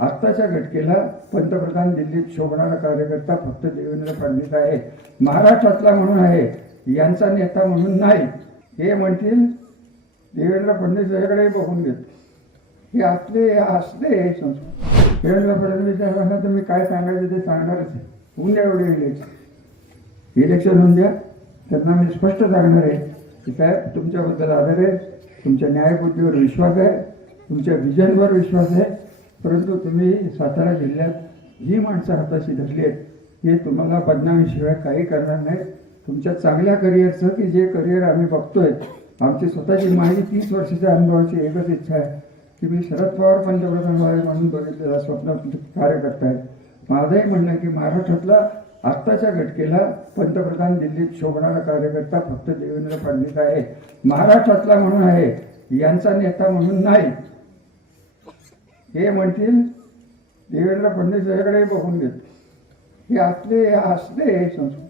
आत्ताच्या घटकेला पंतप्रधान दिल्लीत शोभणारा कार्यकर्ता फक्त देवेंद्र फडणवीस आहे, महाराष्ट्रातला म्हणून आहे, यांचा नेता म्हणून नाही. हे म्हणतील देवेंद्र फडणवीस याकडे बघून घेत. हे असले संस्कृत. देवेंद्र फडणवीस यांना तर मी काय सांगायचं ते सांगणारच आहे. होऊन द्या एवढे इलेक्शन होऊन द्या. त्यांना मी स्पष्ट सांगणार आहे की साहेब, तुमच्याबद्दल आदर आहे, तुमच्या न्यायबुद्धीवर विश्वास आहे, तुमच्या विजनवर विश्वास आहे, परंतु तुम्ही सातारा जिल्ह्यात जी माणसं हाताशी धरली आहेत हे तुम्हाला बदनामीशिवाय काही करणार नाही. तुमच्या चांगल्या करिअरचं की जे करिअर आम्ही बघतोय, आमची स्वतःची माझी 30 वर्षाच्या अनुभवाची एकच इच्छा आहे की मी शरद पवार पंतप्रधान व्हावे म्हणून बघितलेला स्वप्न कार्यकर्ता आहे. माझंही म्हणणं आहे की महाराष्ट्रातला आत्ताच्या घटकेला पंतप्रधान दिल्लीत शोभणारा कार्यकर्ता फक्त देवेंद्र फडणवीस आहे, महाराष्ट्रातला म्हणून आहे, यांचा नेता म्हणून नाही. हे म्हणतील देवेंद्र फडणवीस याकडे बघून घेत. हे असले संस्कृत.